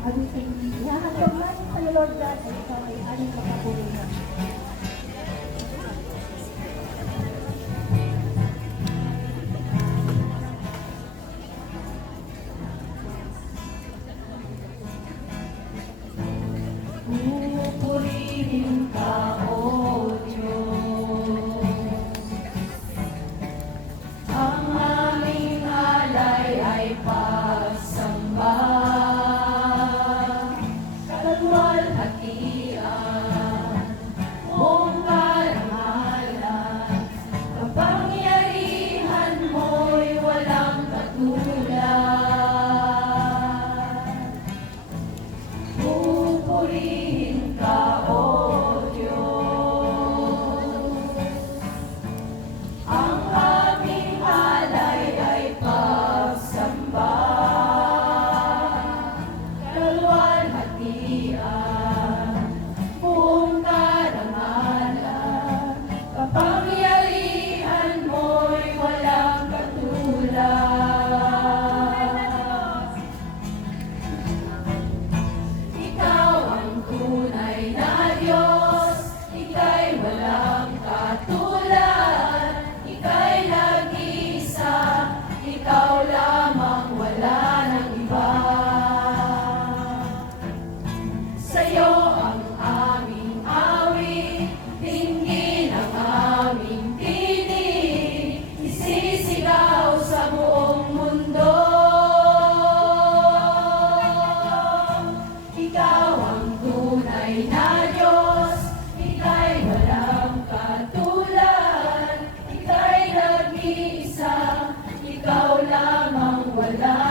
Ano sa inyo? Nahatag sa Lord God at ikaw ay aming makakulungan. Bye. lamang wala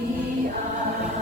We are. Uh,